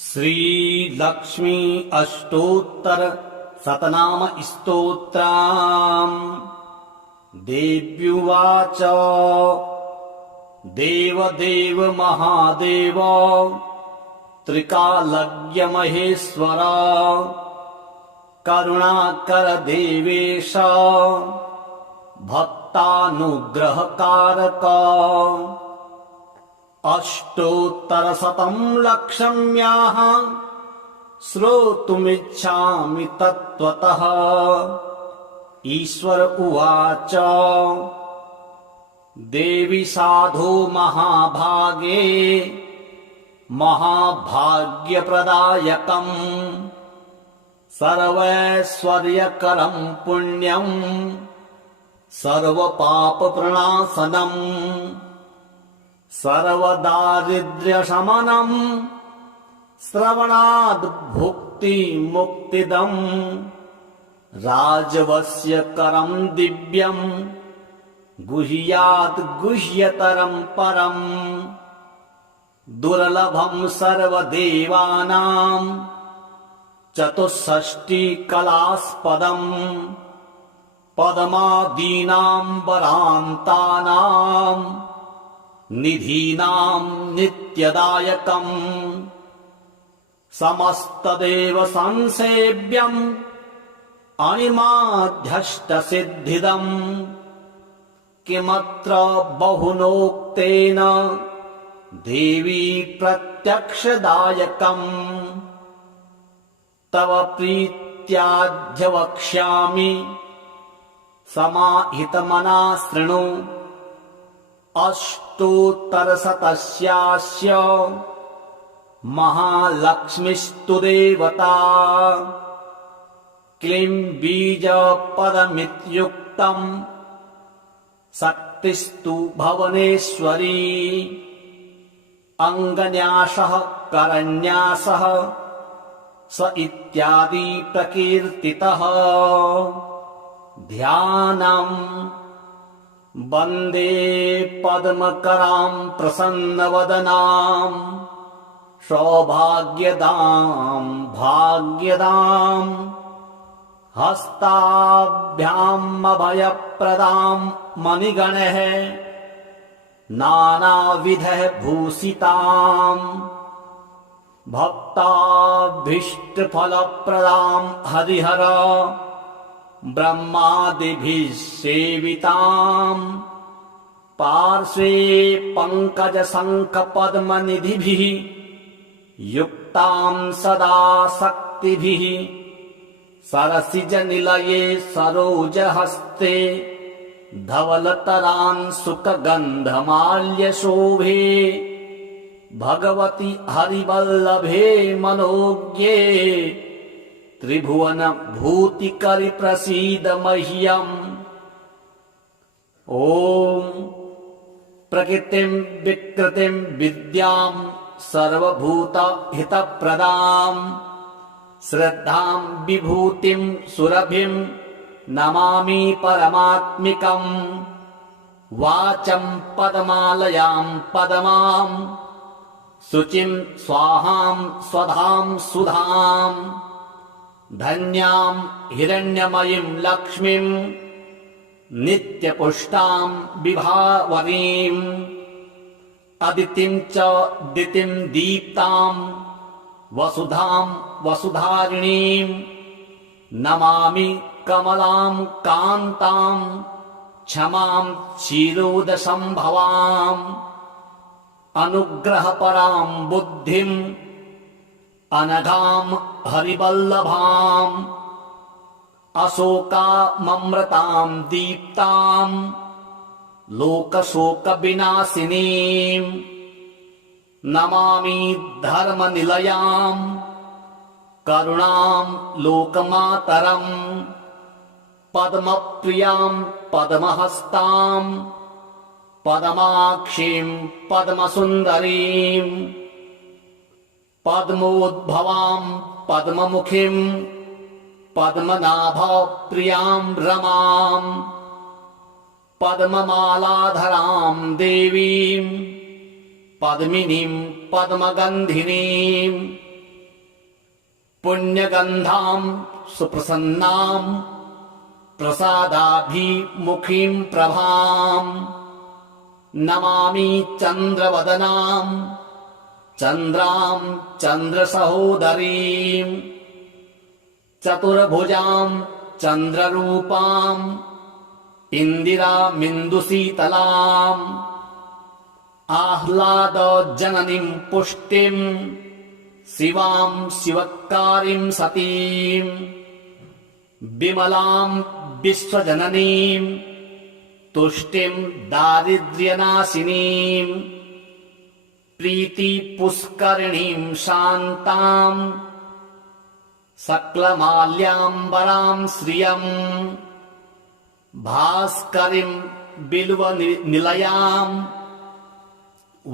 श्रीलक्ष्मी अष्टोत्तर शतनाम स्तोत्रम्। देव्युवाच देवदेव महादेव त्रिकालज्ञ महेश्वर करुणाकर देवेश भक्तानुग्रहकारक। अष्टोत्तरशतं लक्षम्याः श्रोतुमिच्छामि तत्त्वतः। ईश्वर उवाच देवी साधो महाभागे महाभाग्यप्रदायकम् सर्वैश्वर्यकरं पुण्यं सर्वपापप्रणाशनम् सर्वदारिद्र्यशमनम् श्रवणाद् भुक्तिमुक्तिदम् राजवश्यकरं दिव्यम् गुह्यात् गुह्यतरं परम् दुर्लभं सर्वदेवानां चतुष्षष्टिकलास्पदम् पद्मादीनाम्बरान्तानां निधीनां नित्यदायकम् समस्तदेव संसेव्यम् अणिमाध्यष्टसिद्धिदम् किमत्र बहुनोक्तेन देवी प्रत्यक्षदायकम् तव प्रीत्याद्य वक्ष्यामि समाहितमना शृणु। अष्टोत्तरशतस्यास्य महालक्ष्मीस्तु देवता क्लीं बीजपदमित्युक्तम् शक्तिस्तु भुवनेश्वरी अङ्गन्यासः करन्यासः स इत्यादि प्रकीर्तितः। ध्यानम् वन्दे पद्मकरां प्रसन्नवदनां सौभाग्यदां भाग्यदां हस्ताभ्यामभयप्रदां मणिगणैः नानाविधैः भूषितां भक्ताभीष्टफलप्रदां हरिहर ब्रह्मादिभिः सेविताम् पार्श्वे पङ्कजशङ्खपद्मनिधिभिः युक्तां सदा शक्तिभिः सरसिजनिलये सरोजहस्ते धवलतरांशुकगन्धमाल्यशोभे भगवति हरिवल्लभे मनोज्ञे त्रिभुवन भूतिकरि प्रसीद मह्यम्। ॐ प्रकृतिं विकृतिं विद्यां सर्वभूतहितप्रदां श्रद्धां विभूतिं सुरभिं नमामि परमात्मिकम्। वाचं पद्मालयां पद्मां शुचिं स्वाहां स्वधां सुधां धन्यां हिरण्यमयीं लक्ष्मीं नित्यपुष्टां विभावरीम् अदितिं च दितिं दीप्तां वसुधां वसुधारिणीं नमामि कमलां कान्तां क्षमां क्षीरोदसंभवाम् अनुग्रहपरां बुद्धिं अनघां हरिवल्लभाम् अशोकाममृतां दीप्तां लोकशोकविनाशिनीं नमामि धर्मनिलयां करुणां लोकमातरम् पद्मप्रियां पद्महस्तां पद्माक्षीं पद्मसुन्दरीं पद्मोद्भवां पद्ममुखीं पद्मनाभप्रियां रमां पद्ममालाधरां देवीं पद्मिनीं पद्मगन्धिनीं पुण्यगन्धां सुप्रसन्नां प्रसादाभिमुखीं प्रभाम् नमामि चन्द्रवदनां चन्द्रां चन्द्रसहोदरीं चतुर्भुजां चन्द्ररूपाम् इन्दिरामिन्दुशीतलाम् आह्लादजननीं पुष्टिं शिवां शिवकारीं सतीं विमलां विश्वजननीं तुष्टिं दारिद्र्यनाशिनीं प्रीतिपुष्करिणीं शान्तां सकलमाल्याम्बरां श्रियम् भास्करीं बिल्वनिलयां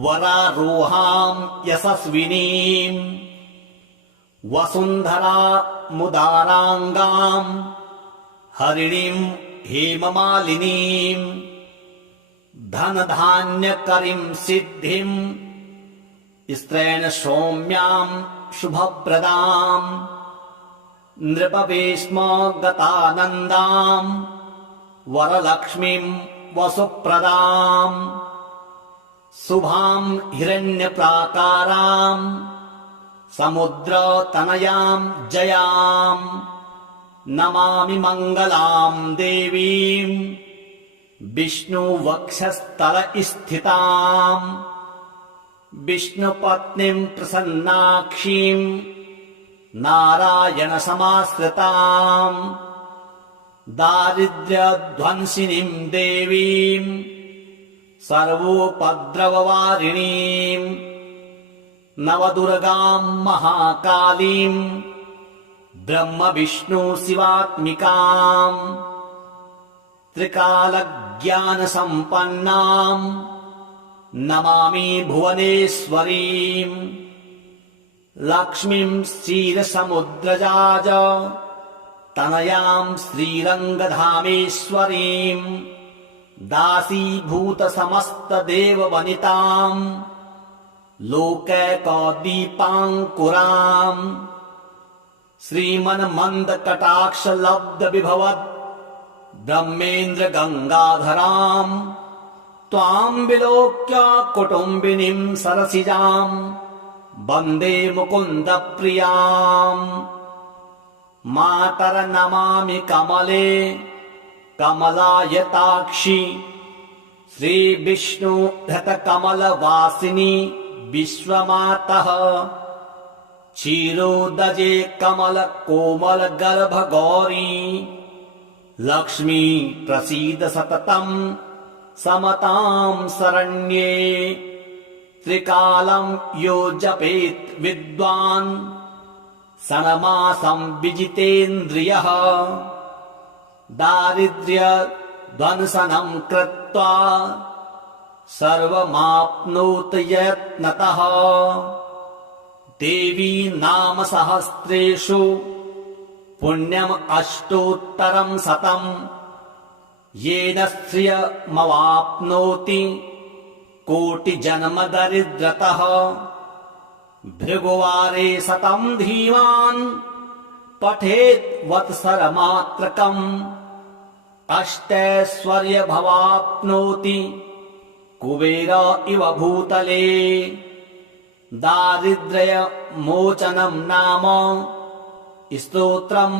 वरारोहां यशस्विनीं वसुन्धरामुदाराङ्गां हरिणीं हेममालिनीं धनधान्यकरीं सिद्धिं स्त्रैण सौम्यां शुभप्रदां नृपवेश्मगतानन्दां वरलक्ष्मीं वसुप्रदां शुभां हिरण्यप्राकारां समुद्रतनयां जयां नमामि मङ्गलां देवीं विष्णुवक्षस्थलस्थितां विष्णुपत्नीं प्रसन्नाक्षीं नारायणसमाश्रितां दारिद्र्यध्वंसिनीं देवीं सर्वोपद्रववारिणीं नवदुर्गां महाकालीं ब्रह्मविष्णुशिवात्मिकां त्रिकालज्ञानसम्पन्नां नमामि भुवनेश्वरीं लक्ष्मीं क्षीरसमुद्रजाज तनयां श्रीरङ्गधामेश्वरीं दासीभूतसमस्तदेववनितां लोकैकदीपाङ्कुरां श्रीमन्मन्दकटाक्षलब्धविभवद् ब्रह्मेन्द्रगङ्गाधरां त्वां विलोक्य कुटुम्बिनीं सरसिजां वन्दे मुकुन्दप्रियाम् मातर्नमामि कमले कमलायताक्षि श्रीविष्णुधृतकमलवासिनि विश्वमातः क्षीरोदजे कमलकोमलगर्भगौरी लक्ष्मी प्रसीद सततं समतां शरण्ये त्रिकालं यो जपेत् विद्वान् षण्मासं विजितेन्द्रियः दारिद्र्यध्वंसनं कृत्वा सर्वमाप्नोत यत्नतः देवी नाम सहस्रेषु पुण्यम् अष्टोत्तरं शतं येन श्रियमवाप्नोति कोटिजन्मदरिद्रतः भृगुवारे शतं धीमान् पठेत् वत्सरमात्रकम् अष्टैश्वर्यमवाप्नोति कुबेर इव भूतले दारिद्र्यमोचनं नाम स्तोत्रम्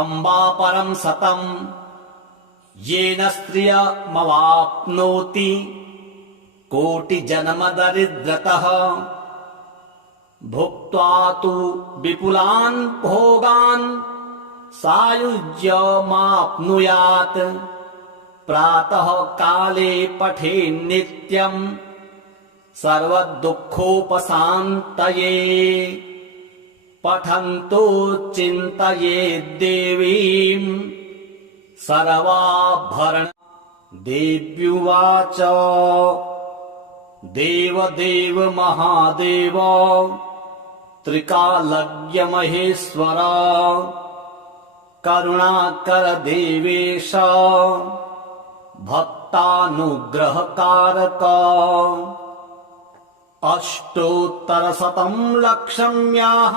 अम्बापरं शतं येन स्त्रियमवाप्नोति कोटिजन्मदरिद्रतः भुक्त्वा तु विपुलान् भोगान् सायुज्यमाप्नुयात् प्रातः काले पठेन्नित्यम् सर्वदुःखोपशान्तये पठन्तो चिन्तयेद्देवीं सर्वाभरण देव्युवाच देवदेव महादेव त्रिकालज्ञ महेश्वर करुणाकर देवेश भक्तानुग्रहकारक अष्टोत्तरशतं लक्षम्याः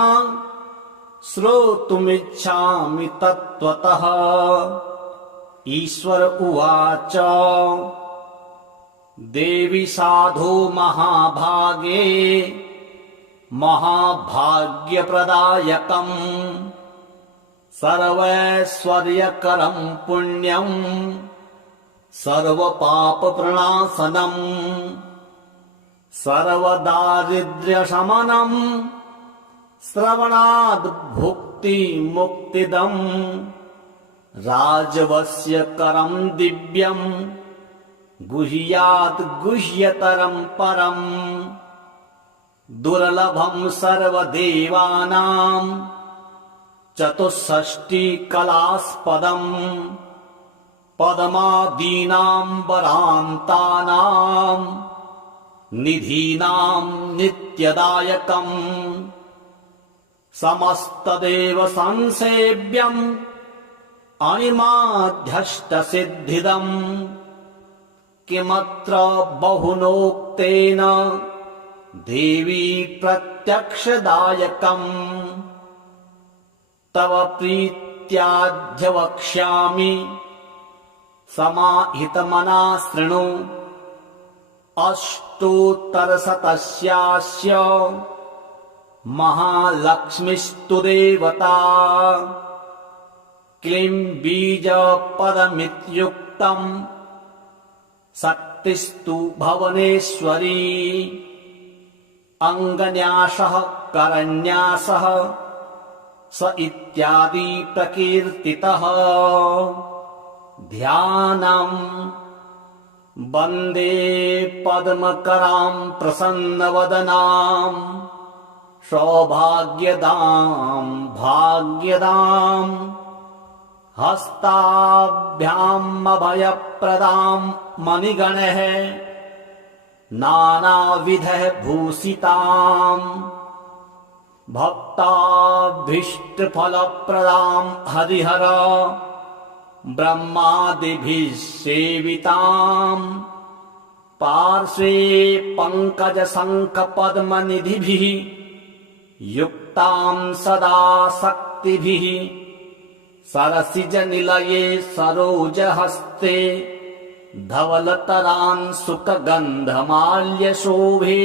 श्रोतुमिच्छामि तत्त्वतः। ईश्वर उवाच देवी साधो महाभागे महाभाग्यप्रदायकम् सर्वैश्वर्यकरम् पुण्यम् सर्वपापप्रणाशनम् सर्वदारिद्र्यशमनम् श्रवणाद् भुक्तिमुक्तिदम् राजवस्यकरम् दिव्यम् गुह्यात् गुह्यतरम् परम् दुर्लभम् सर्वदेवानाम् चतुष्षष्टिकलास्पदम् पद्मादीनाम् वरान्तानाम् निधीनाम् नित्यदायकम् समस्तदेव संसेव्यम् अणिमाध्यष्टसिद्धिदम् किमत्र बहुनोक्तेन देवी प्रत्यक्षदायकम् तव प्रीत्याद्य वक्ष्यामि समाहितमना शृणु अष्टोत्तरशतस्यास्य महालक्ष्मीस्तु देवता क्लीं बीजपदमित्युक्तम् शक्तिस्तु भुवनेश्वरी अङ्गन्यासः करन्यासः स इत्यादि प्रकीर्तितः ध्यानम् वन्दे पद्मकरां प्रसन्नवदनां सौभाग्यदां भाग्यदां हस्ताभ्याम् अभयप्रदां मणिगणैः नानाविधैः भूषिताम् भक्ताभीष्टफलप्रदां हरिहर ब्रह्मादिभिः सेविताम् पार्श्वे पङ्कजशङ्खपद्मनिधिभिः युक्तां सदा शक्तिभिः सरसिजनिलये सरोजहस्ते धवलतरांशुकगन्धमाल्यशोभे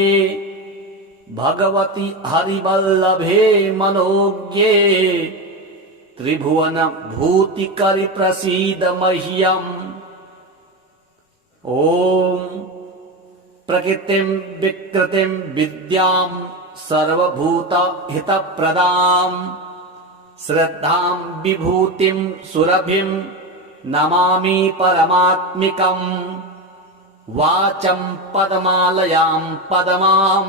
भगवति हरिवल्लभे मनोज्ञे त्रिभुवन भूतिकरि प्रसीद मह्यम्। ॐ प्रकृतिं विकृतिं विद्यां सर्वभूतहितप्रदां श्रद्धां विभूतिं सुरभिं नमामि परमात्मिकम्। वाचं पद्मालयां पद्मां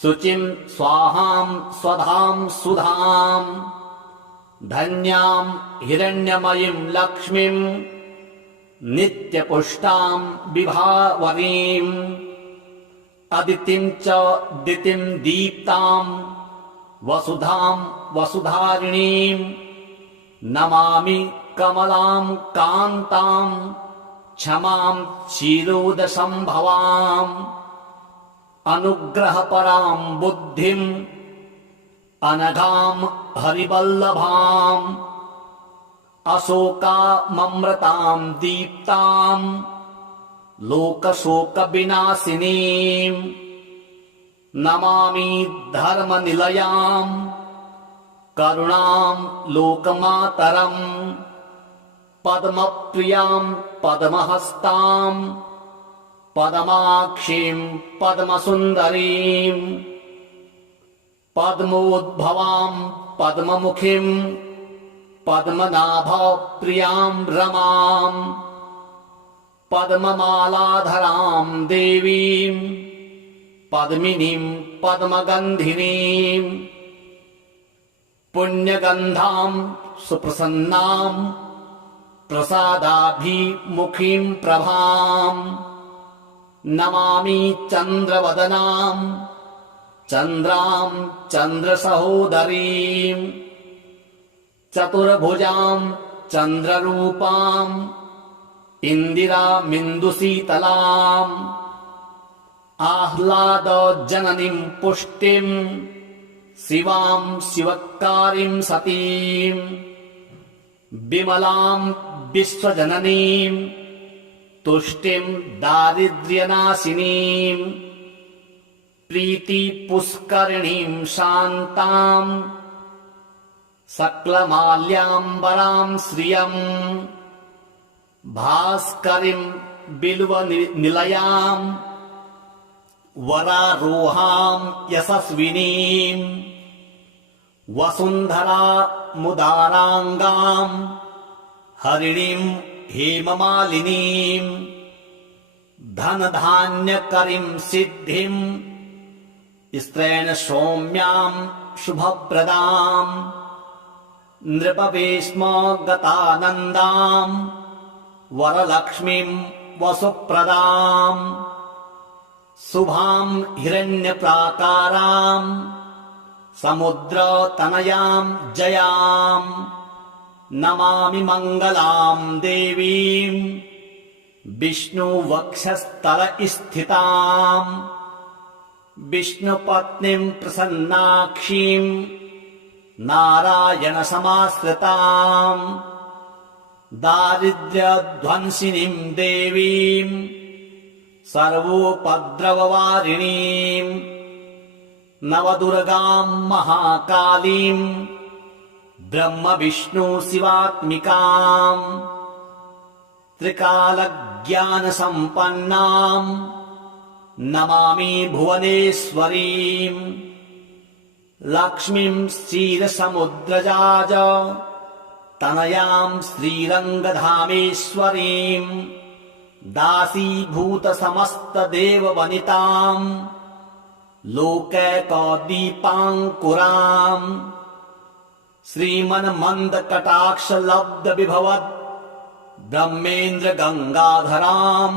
शुचिं स्वाहां स्वधां सुधां धन्यां हिरण्यमयीं लक्ष्मीं नित्यपुष्टां विभावरीम् अदितिं च दितिं दीप्तां वसुधां वसुधारिणीं नमामि कमलां कान्तां क्षमां क्षीरोदसंभवाम् अनुग्रहपरां बुद्धिं अनघां हरिवल्लभाम् अशोकाममृतां दीप्तां लोकशोकविनाशिनीं नमामि धर्मनिलयां करुणां लोकमातरम् पद्मप्रियां पद्महस्तां पद्माक्षीं पद्मसुन्दरीं पद्मोद्भवां पद्ममुखीं पद्मनाभप्रियां रमां पद्ममालाधरां देवीं पद्मिनीं पद्मगन्धिनीं पुण्यगन्धां सुप्रसन्नां प्रसादाभिमुखीं प्रभां नमामि चन्द्रवदनां चन्द्रां चन्द्रसहोदरीं चतुर्भुजां चन्द्ररूपां इन्दिरामिन्दुशीतलाम् आह्लादजननीं पुष्टिं शिवां शिवकारीं सतीं विमलां विश्वजननीं तुष्टिं दारिद्र्यनाशिनीं प्रीतिपुष्करिणीं शान्तां सकलमाल्याम्बरां श्रियं भास्करीं बिल्वनिलयां वरारोहां यशस्विनीं वसुन्धरा मुदाराङ्गां हरिणीं हेममालिनीं धनधान्यकरीं सिद्धिं स्त्रैण सौम्यां शुभप्रदां नृपवेश्मगतानन्दां वरलक्ष्मीं वसुप्रदां शुभां हिरण्यप्राकारां समुद्रतनयां जयां नमामि मङ्गलां देवीं विष्णुवक्षस्थलस्थितां विष्णुपत्नीं प्रसन्नाक्षीं नारायणसमाश्रितां दारिद्र्यध्वंसिनीं देवीं सर्वोपद्रववारिणीं नवदुर्गां महाकालीं ब्रह्मविष्णुशिवात्मिकां त्रिकालज्ञानसम्पन्नां नमामि भुवनेश्वरीं लक्ष्मीं क्षीरसमुद्रजाज तनयां श्रीरङ्गधामेश्वरीं दासीभूतसमस्तदेववनितां लोकैकदीपाङ्कुरां श्रीमन्मन्दकटाक्षलब्धविभवद् ब्रह्मेन्द्रगङ्गाधरां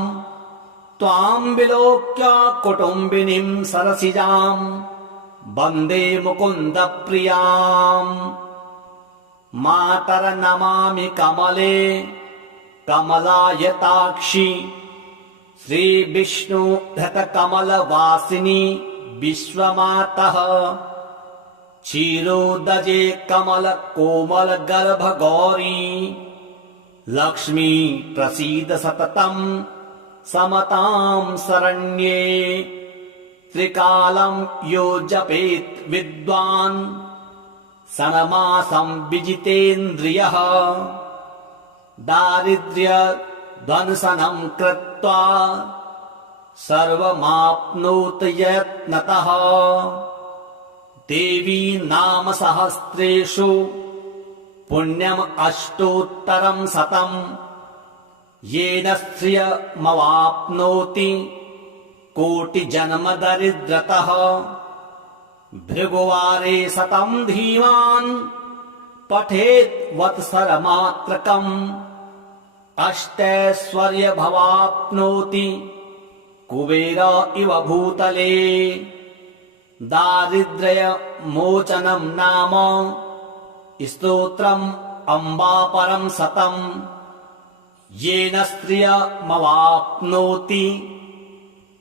त्वां विलोक्य कुटुम्बिनीं सरसिजां वन्दे मुकुन्दप्रियाम् मातरनमामि कमले कमलायताक्षि श्रीविष्णुधृतकमलवासिनि विश्वमातः क्षीरोदजे कमलकोमलगर्भगौरी लक्ष्मी प्रसीद सततं समतां शरण्ये त्रिकालं यो जपेत् विद्वान् षण्मासं विजितेन्द्रियः दारिद्र्यध्वंसनं कृत्वा सर्वमाप्नोति यत्नतः देवी नाम सहस्रेषु पुण्यम् अष्टोत्तरं शतं येन श्रियमवाप्नोति कोटिजन्मदरिद्रतः भृगुवारे शतं धीमान् पठेत् वत्सरमात्रकम् अष्टैश्वर्यमवाप्नोति कुबेर इव भूतले दारिद्र्यमोचनं नाम स्तोत्रम् अम्बापरं शतं येन श्रियमवाप्नोति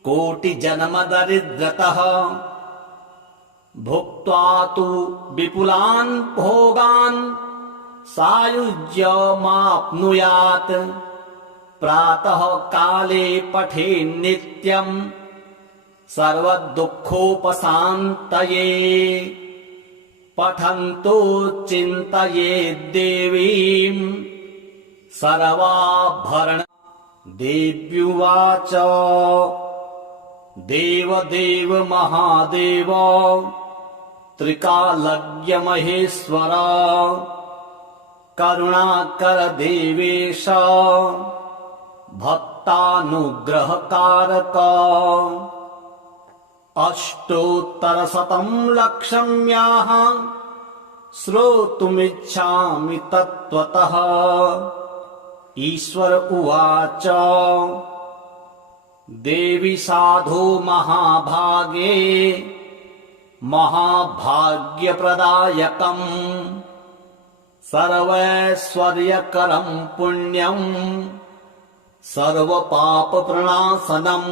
कोटिजन्मदरिद्रतः भुक्त्वा तु विपुलान् भोगान् सायुज्यमाप्नुयात् प्रातः काले पठेन्नित्यम् सर्वदुःखोपशान्तये पठन्तो चिन्तयेद्देवीं सर्वाभरण देव्युवाच देवदेव महादेव त्रिकालज्ञ महेश्वर करुणाकर देवेश भक्तानुग्रहकारक अष्टोत्तरशतं लक्ष्म्याः श्रोतुमिच्छामि तत्त्वतः ईश्वर उवाच देवी साधो महाभागे महाभाग्यप्रदायकम् सर्वैश्वर्यकरं पुण्यम् सर्वपापप्रणाशनम्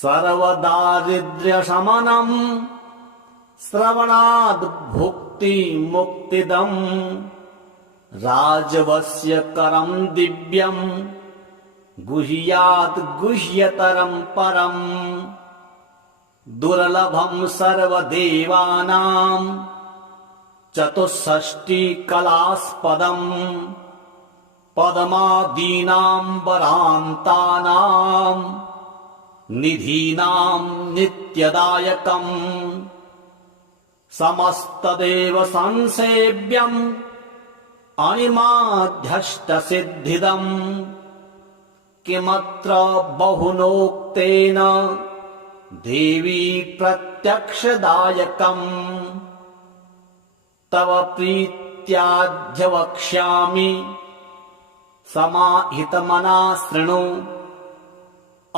सर्वदारिद्र्यशमनम् श्रवणाद् भुक्ति मुक्तिदम् राजवस्य करम् दिव्यम् गुह्यात् गुह्यतरम् परम् दुर्लभम् सर्वदेवानाम् चतुष्षष्टिकलास्पदम् पद्मादीनाम् वरान्तानाम् निधीनाम् नित्यदायकम् समस्तदेव संसेव्यम् अणिमाध्यष्टसिद्धिदम् किमत्र बहुनोक्तेन देवी प्रत्यक्षदायकम् तव प्रीत्याद्य वक्ष्यामि समाहितमना शृणु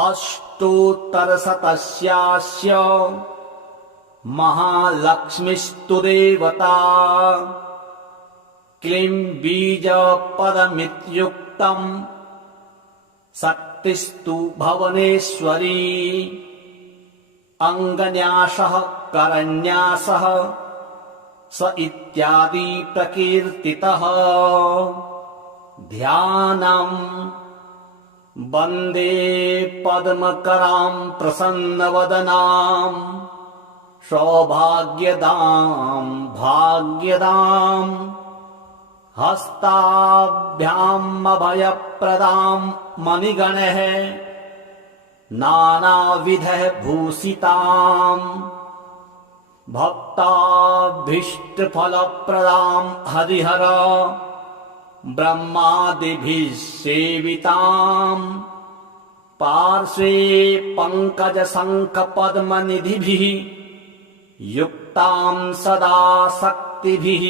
अष्टोत्तरशतस्यास्य महालक्ष्मीस्तु देवता क्लीं बीजपदमित्युक्तम् शक्तिस्तु भुवनेश्वरी अङ्गन्यासः करन्यासः स इत्यादि प्रकीर्तितः ध्यानम् वन्दे पद्मकरां प्रसन्नवदनां सौभाग्यदां भाग्यदां हस्ताभ्याम् अभयप्रदां मणिगणैः नानाविधैः भूषिताम् भक्ताभीष्टफलप्रदां हरिहर ब्रह्मादिभिः सेविताम् पार्श्वे पङ्कजशङ्खपद्मनिधिभिः युक्तां सदा शक्तिभिः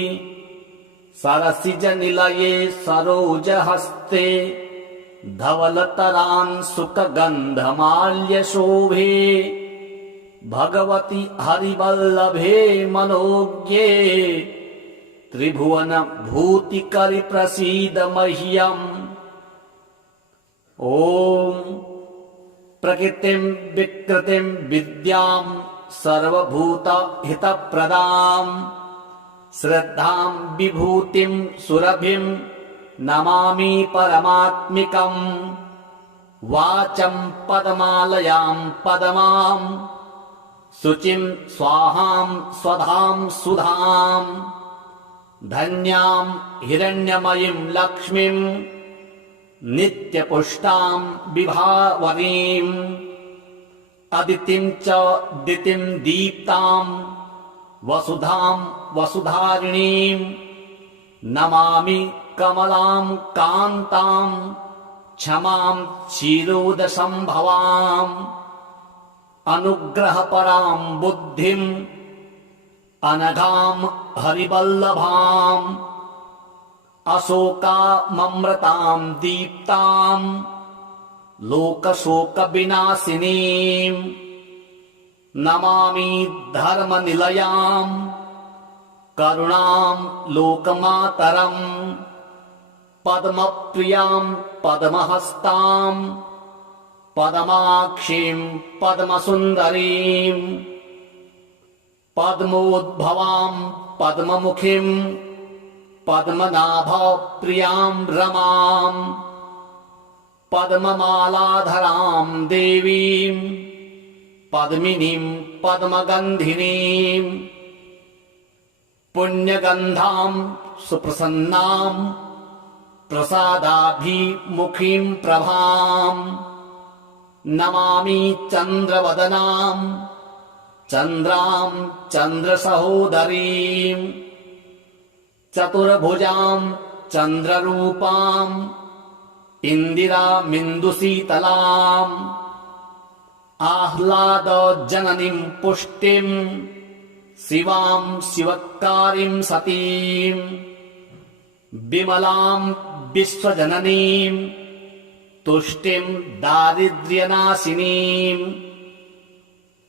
सरसिजनिलये सरोजहस्ते धवलतरांशुकगन्धमाल्यशोभे भगवति हरिवल्लभे मनोज्ञे त्रिभुवनभूतिकरि प्रसीद मह्यम् ॐ प्रकृतिं विकृतिं विद्यां सर्वभूतहितप्रदां श्रद्धां विभूतिं सुरभिं नमामि परमात्मिकम् वाचं पद्मालयां पद्मां शुचिं स्वाहां स्वधां सुधां धन्यां हिरण्यमयीं लक्ष्मीं नित्यपुष्टां विभावरीम् अदितिं च दितिं दीप्तां वसुधां वसुधारिणीं नमामि कमलां कान्तां क्षमां क्षीरोदसम्भवाम् अनुग्रहपरां बुद्धिम् अनघां हरिवल्लभाम् अशोकाममृतां दीप्तां लोकशोकविनाशिनीं नमामि धर्मनिलयां करुणां लोकमातरम् पद्मप्रियां पद्महस्तां पद्माक्षीं पद्मसुन्दरीं पद्मोद्भवां पद्ममुखीं पद्मनाभप्रियां रमां पद्ममालाधरां देवीं पद्मिनीं पद्मगन्धिनीं पुण्यगन्धां सुप्रसन्नां प्रसादाभिमुखीं प्रभां नमामि चन्द्रवदनां चन्द्रां चन्द्रसहोदरीं चतुर्भुजां चन्द्ररूपां इन्दिरामिन्दुशीतलाम् आह्लादजननीं पुष्टिं शिवां शिवकारीं सतीं विमलां विश्वजननीं तुष्टिं दारिद्र्यनाशिनीं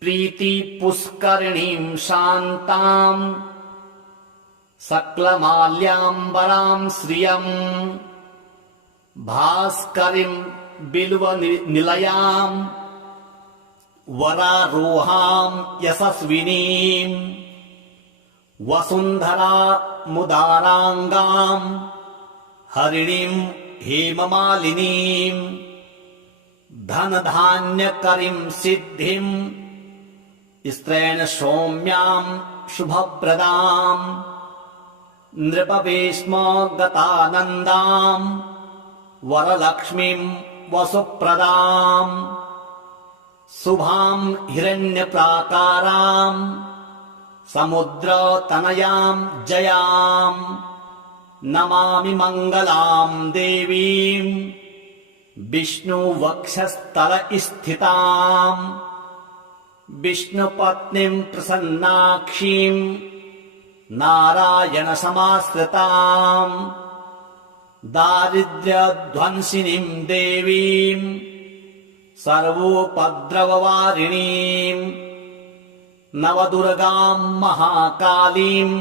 प्रीतिपुष्करिणीं शान्तां सकलमाल्याम्बरां श्रियं भास्करीं बिल्वनिलयां वरारोहां यशस्विनीं वसुन्धरा मुदाराङ्गाम् हरिणीम् हेममालिनीम् धनधान्यकरीम् सिद्धिम् स्त्रैण सौम्याम् शुभप्रदाम् नृपवेश्म गतानन्दाम् वरलक्ष्मीम् वसुप्रदाम् शुभाम् हिरण्यप्राकाराम् समुद्रतनयाम् जयाम् नमामि मङ्गलाम् देवीम् विष्णुवक्षस्थलस्थिताम् विष्णुपत्नीम् प्रसन्नाक्षीम् नारायणसमाश्रिताम् दारिद्र्यध्वंसिनीम् देवीम् सर्वोपद्रववारिणीम् नवदुर्गाम् महाकालीम्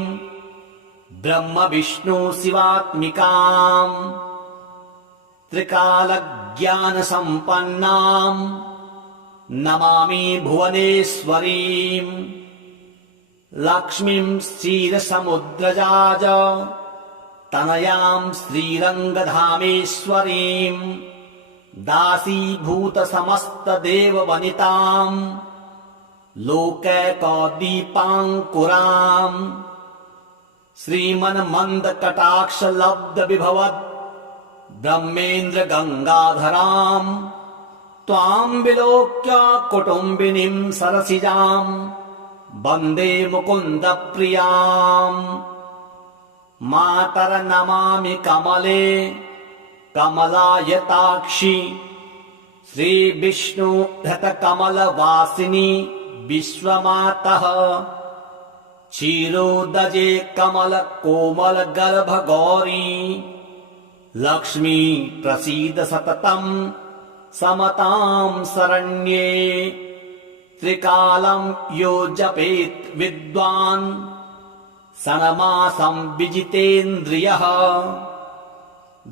ब्रह्मविष्णुशिवात्मिकाम् त्रिकालज्ञानसम्पन्नाम् नमामि भुवनेश्वरीम् लक्ष्मीम् क्षीरसमुद्रजाज तनयाम् श्रीरङ्गधामेश्वरीम् दासीभूतसमस्तदेववनिताम् लोकैकदीपाङ्कुराम् श्रीमन्मन्दकटाक्षलब्धविभवद् ब्रह्मेन्द्रगङ्गाधराम् त्वाम् विलोक्य कुटुम्बिनीम् सरसिजाम् वन्दे मुकुन्दप्रियाम् मातरनमामि कमले कमलायताक्षि श्रीविष्णुधृतकमलवासिनि विश्वमातः क्षीरोदजे कमलकोमलगर्भगौरी लक्ष्मी प्रसीद सततम् समताम् शरण्ये त्रिकालम् यो जपेत् विद्वान् षण्मासम् विजितेन्द्रियः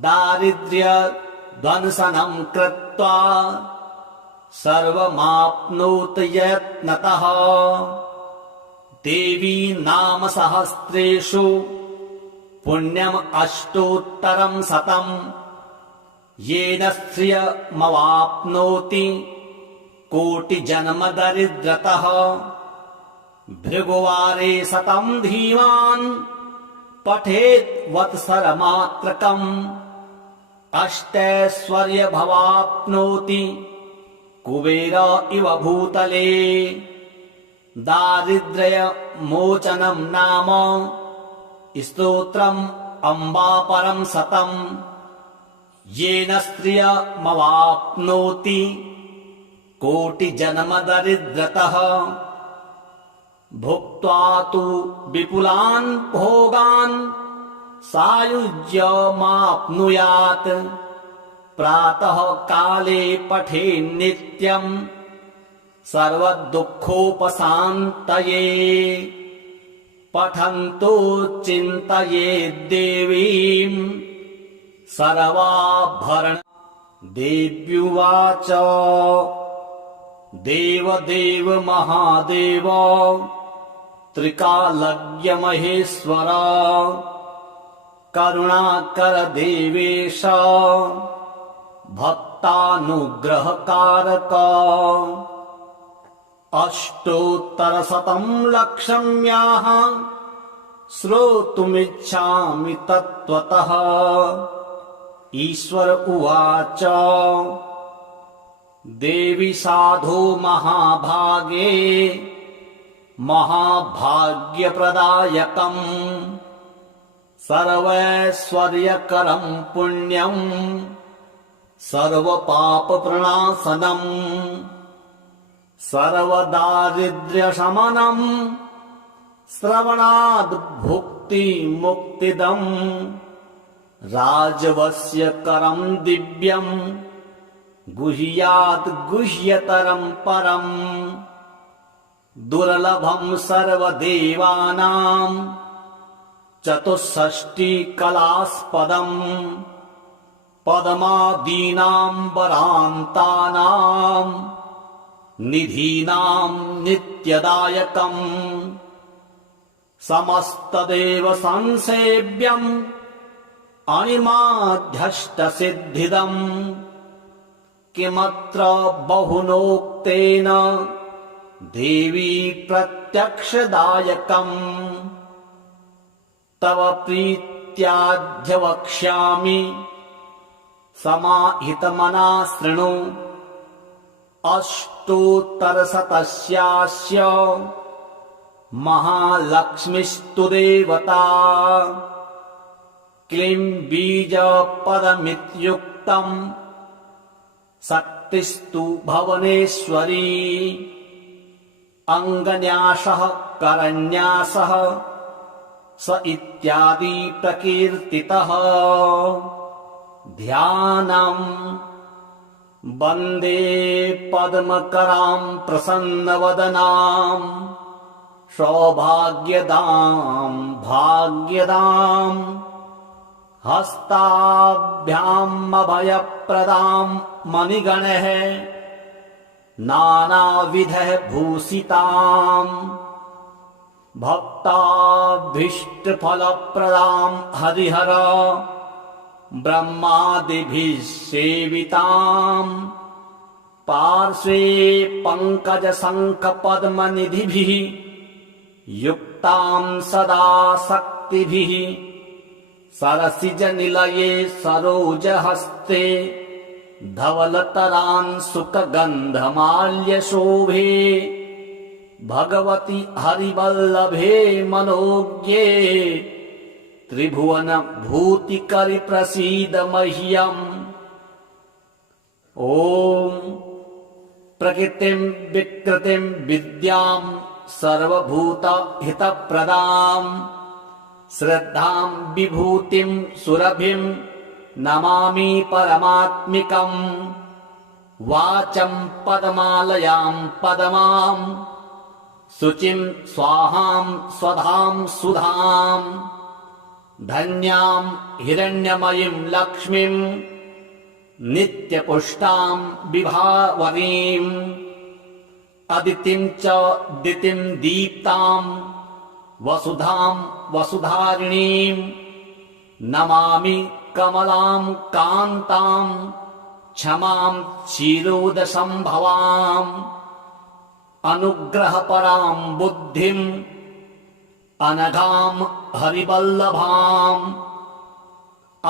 दारिद्र्यध्वंसनम् कृत्वा सर्वमाप्नोत यत्नतः देवी नाम सहस्रेषु पुण्यम् अष्टोत्तरम् शतम् येन श्रियमवाप्नोति कोटिजन्मदरिद्रतः भृगुवारे शतम् धीमान् पठेत् वत्सरमात्रकम् अष्टैश्वर्यमवाप्नोति कुबेर इव भूतले दारिद्र्यमोचनम् नाम स्तोत्रम् अम्बापरम् शतम् येन श्रियमवाप्नोति कोटिजन्मदरिद्रतः भुक्त्वा तु विपुलान् भोगान् सायुज्यमाप्नुयात् प्रातः काले पठेन्नित्यम् सर्वदुःखोपशान्तये पठन्तो चिन्तयेद्देवीम् सर्वाभरण देव्युवाच देवदेव महादेव त्रिकालज्ञ महेश्वर करुणाकर देवेश भक्तानुग्रहकारक अष्टोत्तरशतम् लक्षम्याः श्रोतुमिच्छामि तत्त्वतः ईश्वर उवाच देवी साधो महाभागे महाभाग्यप्रदायकम् सर्वैश्वर्यकरम् पुण्यम् सर्वपापप्रणाशनम् सर्वदारिद्र्यशमनम् श्रवणाद् भुक्तिमुक्तिदम् राजवस्यकरम् दिव्यम् गुह्यात् गुह्यतरम् परम् दुर्लभम् सर्वदेवानाम् चतुष्षष्टिकलास्पदम् पद्मादीनाम्बरान्तानाम् निधीनाम् नित्यदायकम् समस्तदेव संसेव्यम् अणिमाध्यष्टसिद्धिदम् किमत्र बहुनोक्तेन देवी प्रत्यक्षदायकम् तव प्रीत्याद्य वक्ष्यामि समाहितमना शृणु अष्टोत्तरशतस्यास्य महालक्ष्मीस्तु देवता क्लीं बीजपदमित्युक्तम् शक्तिस्तु भुवनेश्वरी अङ्गन्यासः करन्यासः स इत्यादि प्रकीर्तितः ध्यानम् वन्दे पद्मकरां प्रसन्नवदनां सौभाग्यदां भाग्यदां हस्ताभ्याम् अभयप्रदां मणिगणैः नानाविधः भूषितां भक्ताभीष्टफलप्रदां हरिहर ब्रह्मादिभिः सेवितां पार्श्वे पङ्कजशङ्खपद्मनिधिभिः युक्तां सदा शक्तिभिः सरसिजनिलये सरोजहस्ते धवलतरांशुकगन्धमाल्यशोभे भगवति हरिवल्लभे मनोज्ञे त्रिभुवन भूतिकरि प्रसीद मह्यम् ॐ प्रकृतिं विकृतिं विद्यां सर्वभूत हितप्रदां श्रद्धां विभूतिं सुरभिं नमामि परमात्मिकम् वाचं पदमालयां पदमां शुचिं स्वाहां स्वधां सुधां धन्यां हिरण्यमयीं लक्ष्मीं नित्यपुष्टां विभावरीं अदितिं च दितिं दीप्तां वसुधां वसुधारिणीं नमामि कमलां कान्तां क्षमां क्षीरोदसंभवाम् अनुग्रहपरां बुद्धिम् अनघां हरिवल्लभाम्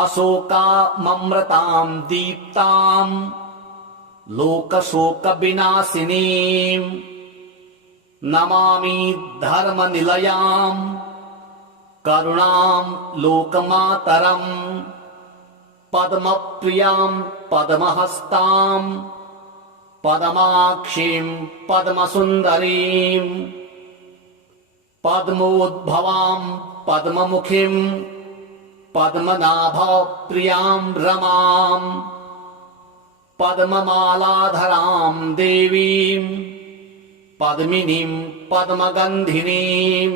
अशोकाममृतां दीप्तां लोकशोकविनाशिनीं नमामि धर्मनिलयां करुणां लोकमातरम् पद्मप्रियां पद्महस्तां पद्माक्षीं पद्मसुन्दरीं पद्मोद्भवां पद्ममुखीं पद्मनाभप्रियां रमां पद्ममालाधरां देवीं पद्मिनीं पद्मगन्धिनीं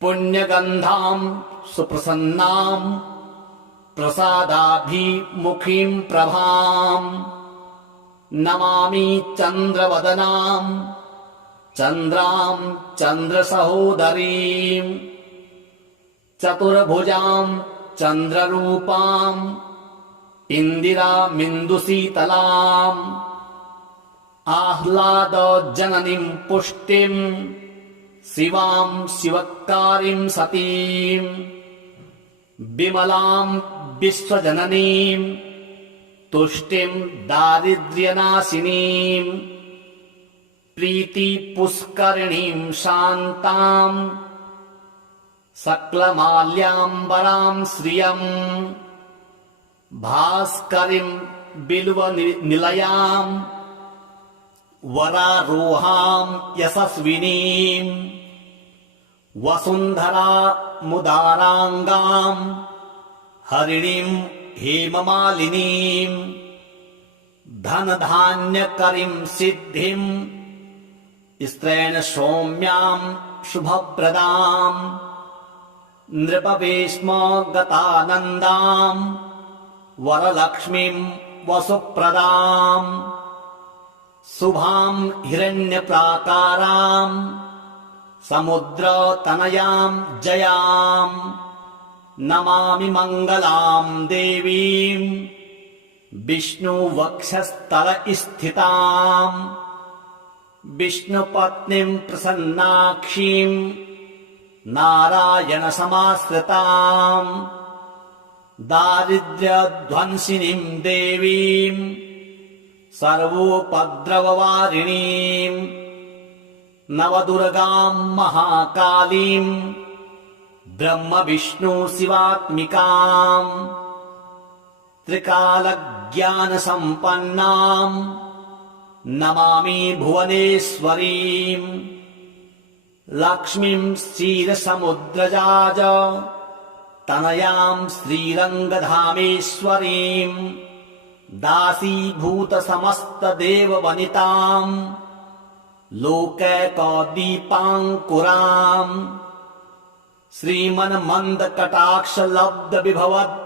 पुण्यगन्धां सुप्रसन्नां प्रसादाभिमुखीं प्रभां नमामि चन्द्रवदनां चन्द्रां चन्द्रसहोदरीं चतुर्भुजां चन्द्ररूपां इन्दिरामिन्दुशीतलाम् आह्लादजननीं पुष्टिं शिवां शिवकारीं सतीं विमलां विश्वजननीं तुष्टिं दारिद्र्यनाशिनीं प्रीतिपुष्करिणीं शान्तां सकलमाल्याम्बरां श्रियं भास्करीं बिल्वनिलयां वरारोहां यशस्विनीं वसुन्धरामुदाराङ्गां हरिणीं हेममालिनीं धनधान्यकरीं सिद्धिं स्त्रैण सौम्यां शुभप्रदां नृपवेश्मगतानन्दां वरलक्ष्मीं वसुप्रदां शुभां हिरण्यप्राकारां समुद्रतनयां जयां नमामि मङ्गलां देवीं विष्णुवक्षस्थलस्थितां विष्णुपत्नीं प्रसन्नाक्षीं नारायणसमाश्रितां दारिद्र्यध्वंसिनीं देवीं सर्वोपद्रववारिणीं नवदुर्गां महाकालीं ब्रह्मविष्णुशिवात्मिकां त्रिकालज्ञानसम्पन्नां नमामि भुवनेश्वरीं लक्ष्मीं क्षीरसमुद्रजाज तनयां श्रीरङ्गधामेश्वरीं दासीभूतसमस्तदेववनितां लोकैकदीपाङ्कुराम् श्रीमन्मन्दकटाक्षलब्धविभवद्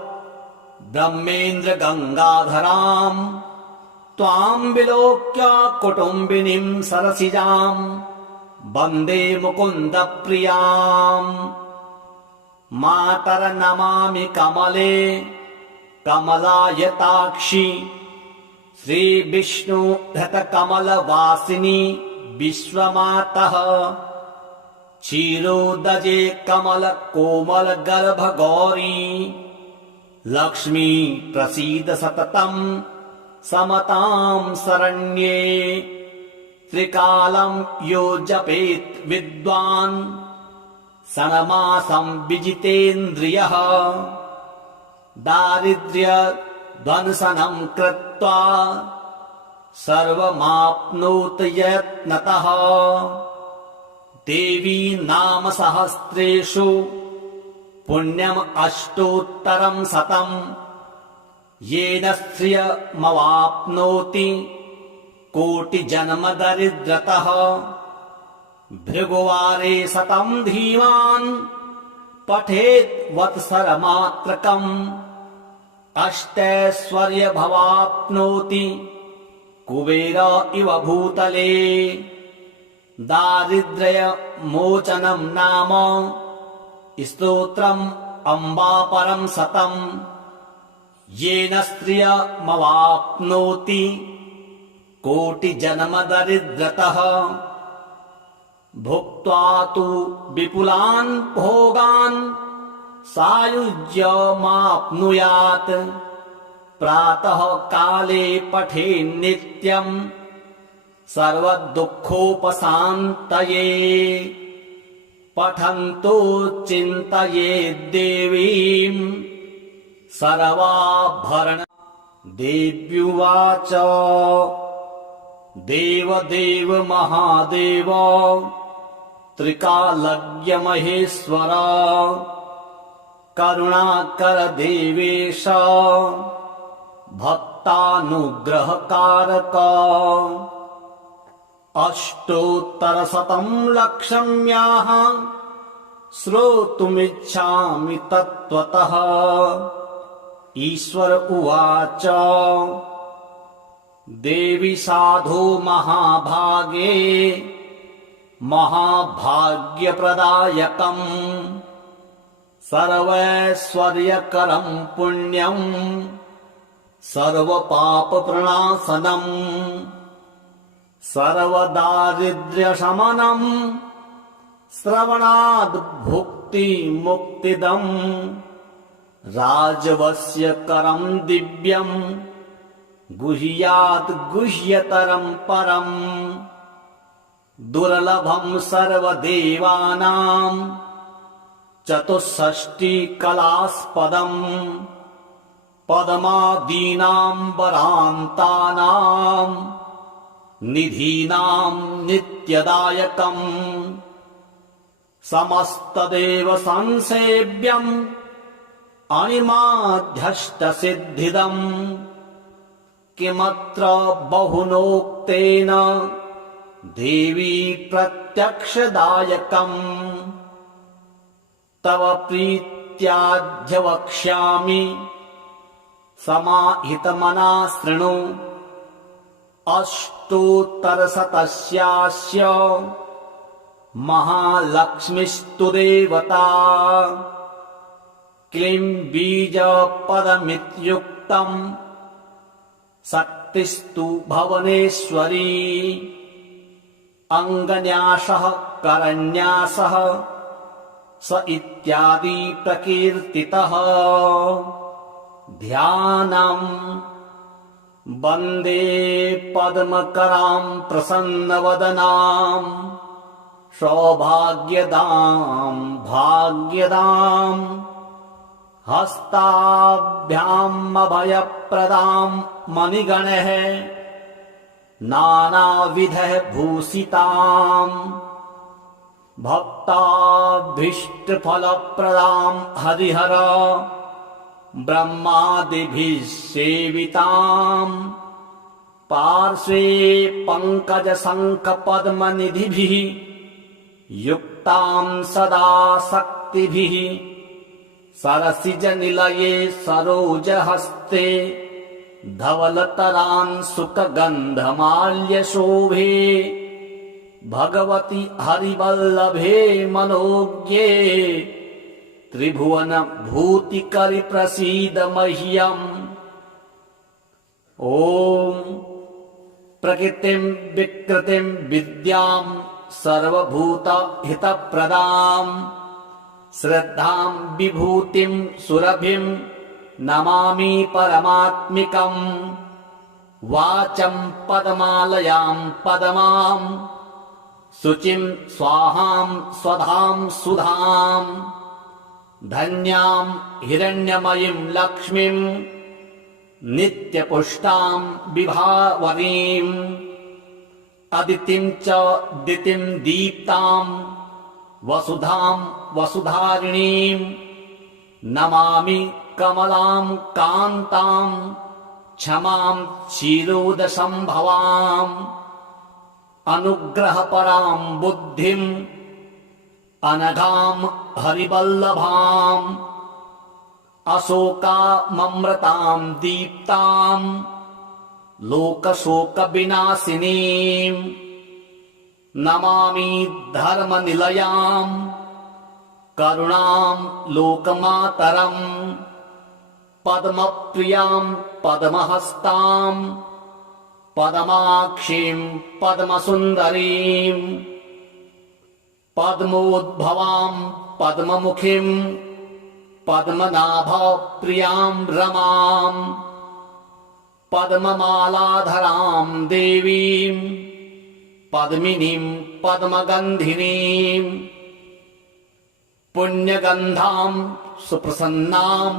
ब्रह्मेन्द्रगङ्गाधरां त्वां विलोक्य कुटुम्बिनीं सरसिजां वन्दे मुकुन्दप्रियाम् मातर्नमामि कमले कमलायताक्षि श्रीविष्णुधृतकमलवासिनि विश्वमातः क्षीरोदजे कमलकोमलगर्भगौरी लक्ष्मी प्रसीद सततं समतां शरण्ये त्रिकालं यो जपेत् विद्वान् षण्मासं विजितेन्द्रियः दारिद्र्यध्वंसनं कृत्वा सर्वमाप्नोत यत्नतः देवी नाम सहस्रेषु पुण्यम् अष्टोत्तरं शतं येन श्रियमवाप्नोति कोटिजन्मदरिद्रतः भृगुवारे शतं धीमान् पठेत् वत्सरमात्रकम् अष्टैश्वर्यमवाप्नोति कुबेर इव भूतले दारिद्र्यमोचनं नाम स्तोत्रम् अम्बापरं शतं येन स्त्रियमवाप्नोति कोटिजन्मदरिद्रतः भुक्त्वा तु विपुलान् भोगान् सायुज्यमाप्नुयात् प्रातः काले पठेन्नित्यम् सर्वदुःखोपशान्तये पठन्तो चिन्तयेद्देवीं सर्वाभरण देव्युवाच देवदेव महादेव त्रिकालज्ञ महेश्वर करुणाकर देवेश भक्तानुग्रहकारक अष्टोत्तरशतं लक्ष्म्याः श्रोतुमिच्छामि तत्त्वतः ईश्वर उवाच देवी साधो महाभागे महाभाग्यप्रदायकम् सर्वैश्वर्यकरं पुण्यम् सर्वपापप्रणाशनम् सर्वदारिद्र्यशमनम् श्रवणाद् भुक्तिमुक्तिदम् राजवस्यकरं दिव्यम् गुह्यात् गुह्यतरं परम् दुर्लभं सर्वदेवानां चतुष्षष्टिकलास्पदम् पद्मादीनाम्बरान्तानां निधीनां नित्यदायकम् समस्तदेव संसेव्यम् अणिमाध्यष्टसिद्धिदम् किमत्र बहुनोक्तेन देवी प्रत्यक्षदायकम् तव प्रीत्याद्य वक्ष्यामि समाहितमना शृणु अष्टोत्तरशतस्यास्य महालक्ष्मीस्तु देवता क्लीं बीजपदमित्युक्तम् शक्तिस्तु भुवनेश्वरी अङ्गन्यासः करन्यासः स इत्यादि प्रकीर्तितः ध्यानम् वन्दे पद्मकरां प्रसन्नवदनां सौभाग्यदां भाग्यदां हस्ताभ्याम् अभयप्रदां मणिगणैः नानाविधः भूषितां भक्ताभीष्टफलप्रदां हरिहर ब्रह्मादिभिः सेवितां पार्श्वे पङ्कजशङ्खपद्मनिधिभिः युक्तां सदा शक्तिभिः सरसिजनिलये सरोजहस्ते धवलतरांशुकगन्धमाल्यशोभे भगवति हरिवल्लभे मनोज्ञे त्रिभुवन भूतिकरि प्रसीद मह्यम् ॐ प्रकृतिं विकृतिं विद्यां सर्वभूतहितप्रदां श्रद्धां विभूतिं सुरभिं नमामि परमात्मिकम् वाचं पदमालयां पदमां शुचिं स्वाहां स्वधां सुधां धन्यां हिरण्यमयीं लक्ष्मीं नित्यपुष्टां विभावरीं अदितिं च दितिं दीप्तां वसुधां वसुधारिणीं नमामि कमलां कान्तां क्षमां क्षीरोदसंभवाम् अनुग्रहपरां बुद्धिम् अनघां हरिवल्लभाम् अशोकाममृतां दीप्तां लोकशोकविनाशिनीं नमामि धर्मनिलयां करुणां लोकमातरम् पद्मप्रियां पद्महस्तां पद्माक्षीं पद्मसुन्दरीं पद्मोद्भवां पद्ममुखीं पद्मनाभप्रियां रमां पद्ममालाधरां देवीं पद्मिनीं पद्मगन्धिनीं पुण्यगन्धां सुप्रसन्नां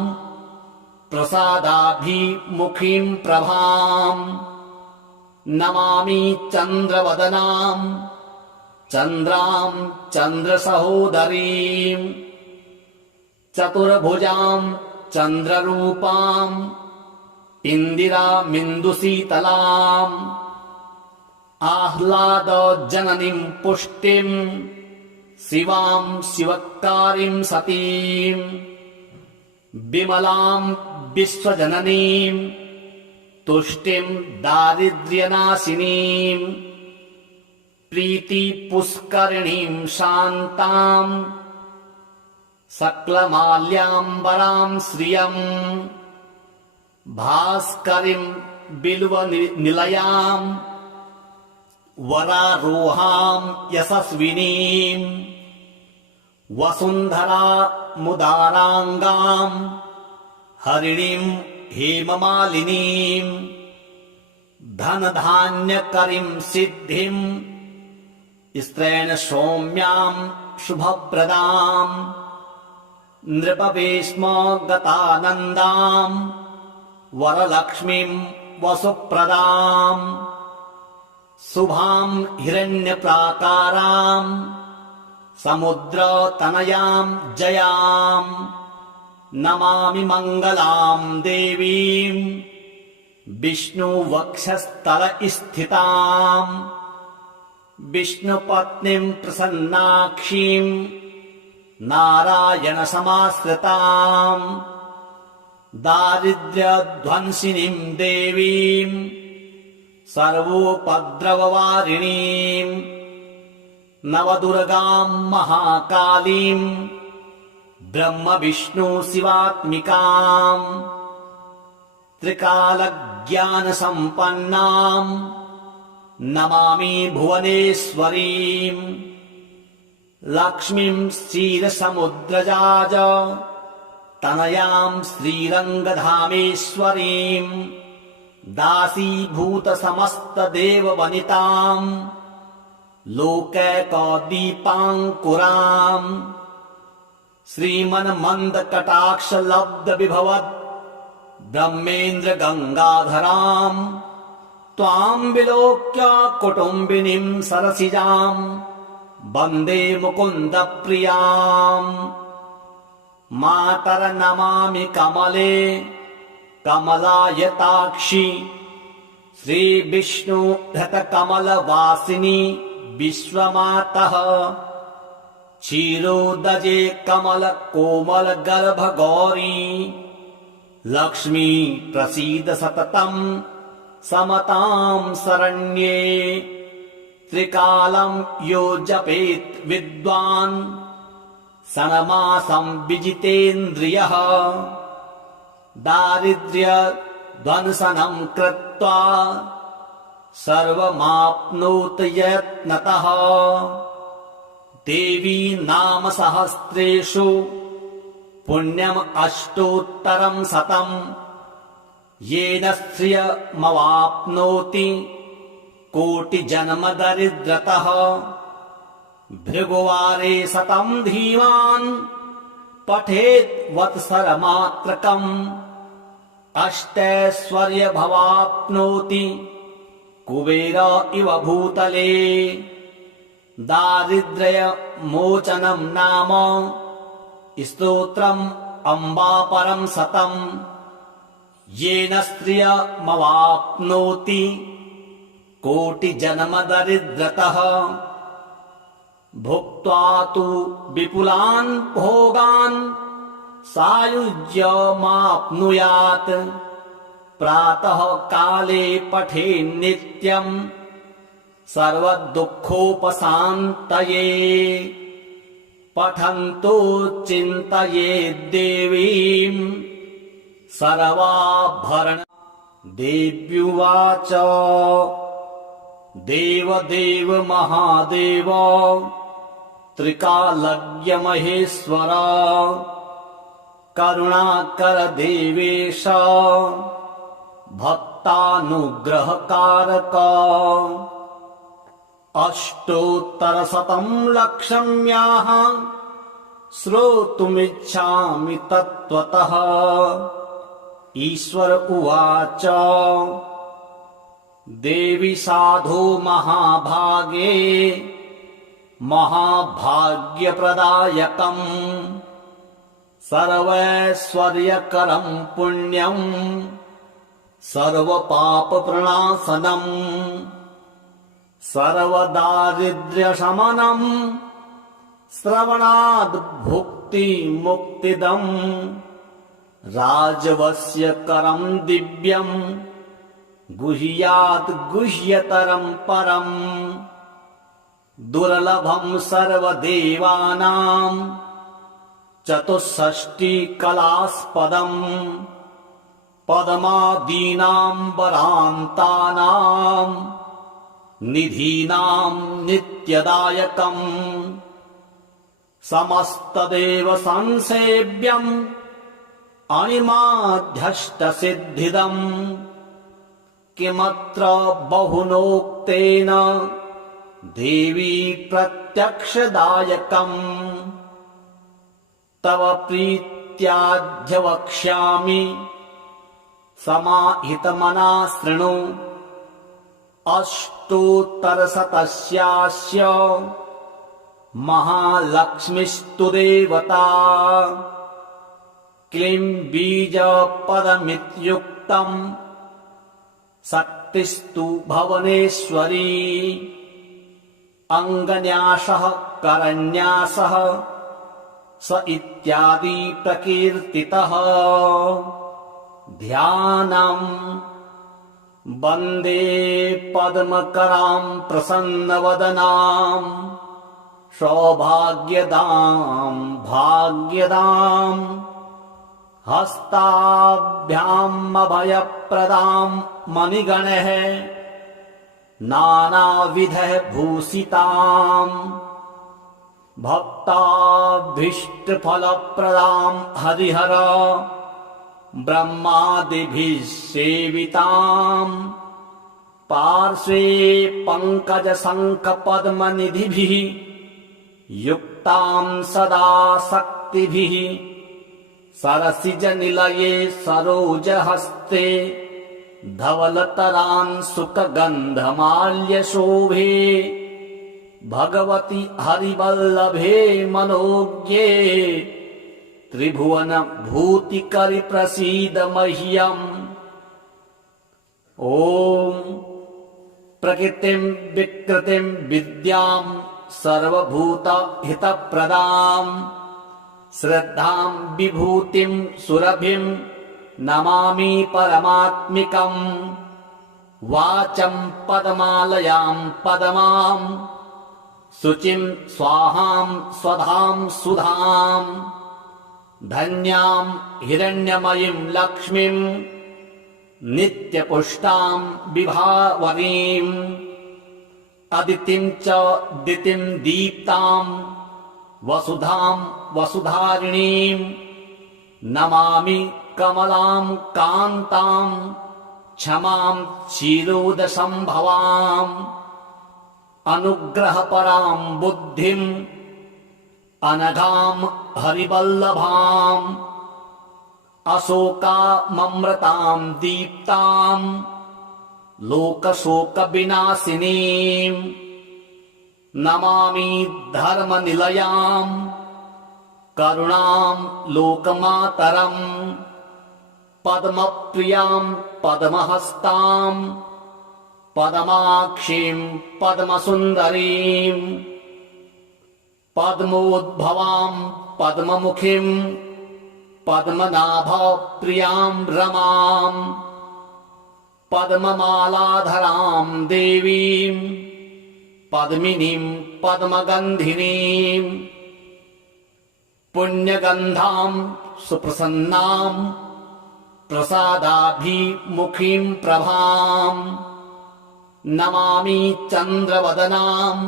प्रसादाभिमुखीं प्रभां नमामि चन्द्रवदनां चन्द्रां चन्द्रसहोदरीं चतुर्भुजां चन्द्ररूपां इन्दिरामिन्दुशीतलाम् आह्लादजननीं पुष्टिं शिवां शिवकारीं सतीं विमलां विश्वजननीं तुष्टिं दारिद्र्यनाशिनीं प्रीतिपुष्करिणीं शान्तां सकलमाल्याम्बरां श्रियं भास्करीं बिल्वनिलयां वरारोहां यशस्विनीं वसुन्धरामुदाराङ्गां हरिणीं हेममालिनीं धनधान्यकरीं सिद्धिं स्त्रैण सौम्यां शुभप्रदां नृपवेश्मगतानन्दां वरलक्ष्मीं वसुप्रदां शुभां हिरण्यप्राकारां समुद्रतनयां जयां नमामि मङ्गलां देवीं विष्णुवक्षस्थलस्थितां विष्णुपत्नीं प्रसन्नाक्षीं नारायणसमाश्रितां दारिद्र्यध्वंसिनीं देवीं सर्वोपद्रववारिणीं नवदुर्गां महाकालीं ब्रह्म विष्णु शिवात्मिकां त्रिकालज्ञानसम्पन्नां नमामि भुवनेश्वरीं लक्ष्मीं क्षीरसमुद्रजाज तनयां श्रीरङ्गधामेश्वरीं दासीभूतसमस्तदेववनितां लोकैकदीपाङ्कुराम् श्रीमन्मन्दकटाक्षलब्धविभवद् ब्रह्मेन्द्र गङ्गाधराम् त्वां विलोक्य कुटुम्बिनीं सरसिजां वन्दे मुकुन्दप्रियाम् मातर्नमामि कमले कमलायताक्षि श्रीविष्णुधृतकमलवासिनि विश्वमातः क्षीरोदजे कमलकोमलगर्भगौरी लक्ष्मी प्रसीद सततं समतां शरण्ये त्रिकालं यो जपेत् विद्वान् षण्मासं विजितेन्द्रियः दारिद्र्यध्वंसनं कृत्वा सर्वमाप्नोत यत्नतः देवी नाम सहस्रेषु पुण्यम् अष्टोत्तरं शतं येन श्रियमवाप्नोति कोटिजन्मदरिद्रतः भृगुवारे शतं धीमान् पठेत् वत्सरमात्रकम् अष्टैश्वर्यमवाप्नोति कुबेर इव भूतले दारिद्र्यमोचनं नाम स्तोत्रम् अम्बापरं शतं येन स्त्रियमवाप्नोति कोटिजन्मदरिद्रतः भुक्त्वा तु विपुलान् भोगान् सायुज्यमाप्नुयात् प्रातः काले पठेन्नित्यम् सर्वदुःखोपशान्तये पठन्तो चिन्तयेद्देवीम् सर्वाभरण देव्युवाच देवदेव महादेव त्रिकालज्ञ महेश्वर करुणाकर देवेश भक्तानुग्रहकारक अष्टोत्तरशतं लक्ष्म्याः श्रोतुमिच्छामि तत्त्वतः ईश्वर उवाच देवी साधो महाभागे महाभाग्यप्रदायकम् सर्वैश्वर्यकरं पुण्यं सर्वपापप्रणाशनम् सर्वदारिद्र्यशमनम् श्रवणाद् भुक्तिमुक्तिदम् राजवस्यकरं दिव्यम् गुह्यात् गुह्यतरं परम् दुर्लभं सर्वदेवानां चतुष्षष्टिकलास्पदम् पद्मादीनां वरान्तानां निधीनां नित्यदायकम् समस्तदेव संसेव्यम् अणिमाध्यष्टसिद्धिदम् किमत्र बहुनोक्तेन देवी प्रत्यक्षदायकम् तव प्रीत्याद्य वक्ष्यामि समाहितमना शृणु अष्टोत्तरशतस्यास्य महालक्ष्मीस्तु देवता क्लीं बीजपदमित्युक्तम् शक्तिस्तु भुवनेश्वरी अङ्गन्यासः करन्यासः स इत्यादि प्रकीर्तितः ध्यानम् वन्दे पद्मकरां प्रसन्नवदनां सौभाग्यदां भाग्यदां हस्ताभ्याम् अभयप्रदां मणिगणैः नानाविधः भूषितां भक्ताभीष्टफलप्रदां हरिहर ब्रह्मादिभिः सेवितां पार्श्वे पङ्कजशङ्खपद्मनिधिभिः युक्तां सदा शक्तिभिः सरसिजनिलये सरोजहस्ते धवलतरांशुकगन्धमाल्यशोभे भगवति हरिवल्लभे मनोज्ञे त्रिभुवनभूतिकरि प्रसीद मह्यम्। ॐ प्रकृतिं विकृतिं विद्यां सर्वभूतहितप्रदां श्रद्धां विभूतिं सुरभिं नमामि परमात्मिकम्। वाचं पदमालयां पदमां शुचिं स्वाहां स्वधां सुधां धन्यां हिरण्यमयीं लक्ष्मीं नित्यपुष्टां विभावरीम् अदितिं च दितिं दीप्तां वसुधां वसुधारिणीं नमामि कमलां कान्तां क्षमां क्षीरोदसंभवाम् अनुग्रहपरां बुद्धिम् अनघां हरिवल्लभाम् अशोकाममृतां दीप्तां लोकशोकविनाशिनीं नमामि धर्मनिलयां करुणां लोकमातरम् पद्मप्रियां पद्महस्तां पद्माक्षीं पद्मसुन्दरीं पद्मोद्भवां पद्ममुखीं पद्मनाभप्रियां रमां पद्ममालाधरां देवीं पद्मिनीं पद्मगन्धिनीं पुण्यगन्धां सुप्रसन्नां प्रसादाभिमुखीं प्रभां नमामि चन्द्रवदनां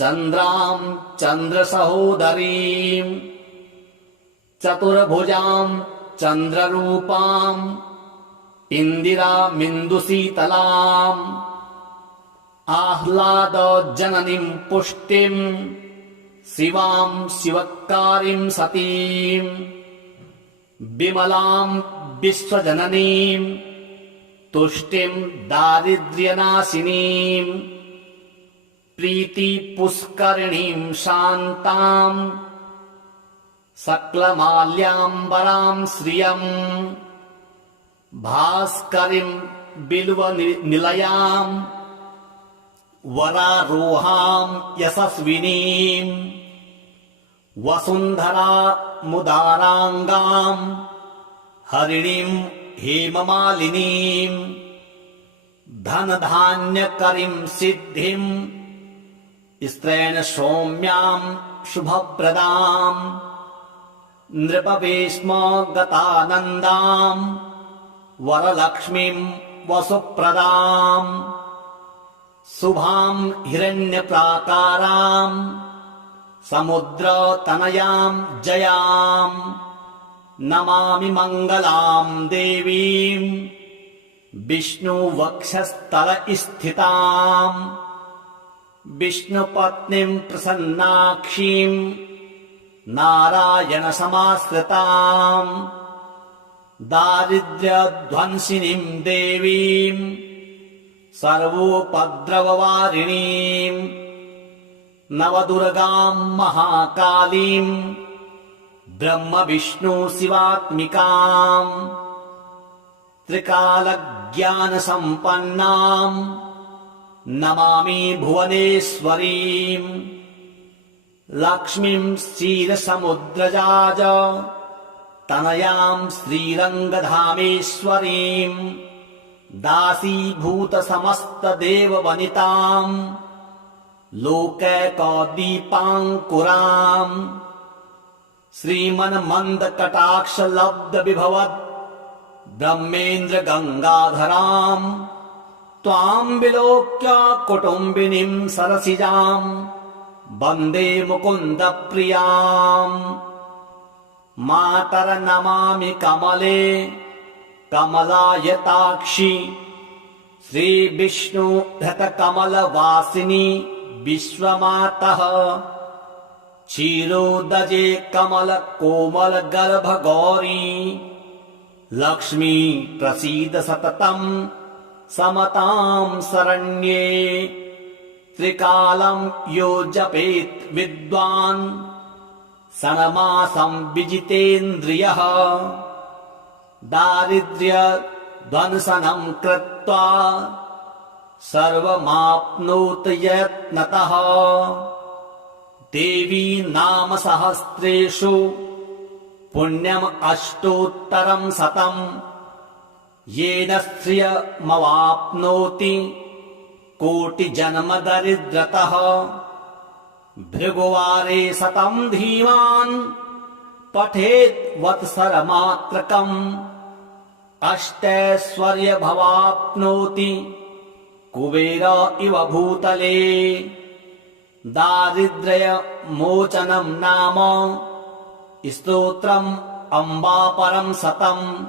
चन्द्रां चन्द्रसहोदरीं चतुर्भुजां चन्द्ररूपां इन्दिरामिन्दुशीतलाम् आह्लादजननीं पुष्टिं शिवां शिवकारीं सतीं विमलां विश्वजननीं तुष्टिं दारिद्र्यनाशिनीं प्रीतिपुष्करिणीं शान्तां सकलमाल्याम्बरां श्रियम् भास्करीं बिल्वनिलयां वरारोहां यशस्विनीं वसुन्धरामुदाराङ्गां हरिणीं हेममालिनीं धनधान्यकरीं सिद्धिं स्त्रैण सौम्यां शुभप्रदां नृपवेश्मगतानन्दां वरलक्ष्मीं वसुप्रदां शुभां हिरण्यप्राकारां समुद्रतनयां जयां नमामि मङ्गलां देवीं विष्णुवक्षस्थलस्थितां विष्णुपत्नीं प्रसन्नाक्षीं नारायणसमाश्रितां दारिद्र्यध्वंसिनीं देवीं सर्वोपद्रववारिणीं नवदुर्गां महाकालीं ब्रह्मविष्णुशिवात्मिकां त्रिकालज्ञानसम्पन्नां नमामि भुवनेश्वरीं लक्ष्मीं क्षीरसमुद्रजाज तनयां श्रीरङ्गधामेश्वरीं दासीभूतसमस्तदेववनितां लोकैकदीपाङ्कुराम् श्रीमन्मन्दकटाक्षलब्धविभवद् ब्रह्मेन्द्र गङ्गाधराम् त्वाम् विलोक्य कुटुम्बिनीम् सरसिजाम् वन्दे मुकुन्द प्रियाम्। मातर नमामि कमले कमलायताक्षि श्रीविष्णु धृतकमलवासिनि विश्वमातः क्षीरोदजे कमल कोमल गर्भ गौरी लक्ष्मी प्रसीद सततम् समतां शरण्ये। त्रिकालं यो जपेत् विद्वान् षण्मासं विजितेन्द्रियः दारिद्र्यध्वंसनं कृत्वा सर्वमाप्नोति यत्नतः। देवी नाम सहस्रेषु पुण्यम् अष्टोत्तरं शतम् येन श्रियमवाप्नोति कोटिजन्म दरिद्रतः। भृगुवारे शतं धीमान् पठेत् वत्सरमात्रकम् अष्टैश्वर्यमवाप्नोति कुबेर इव भूतले। दारिद्र्यमोचनं नाम स्तोत्रम् अम्बापरं शतम्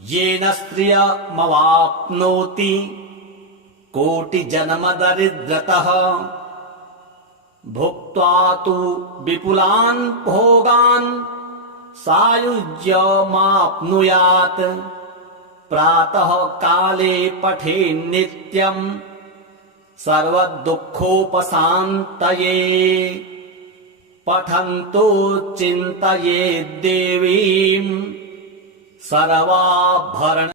येन श्रियमवाप्नोति कोटिजन्म दरिद्रतः। भुक्त्वा तु विपुलान् भोगान् सायुज्यमाप्नुयात्। प्रातः काले पठेन्नित्यम् सर्वदुःखोपशान्तये। पठन्तो चिन्तयेद्देवीम् सर्वाभरण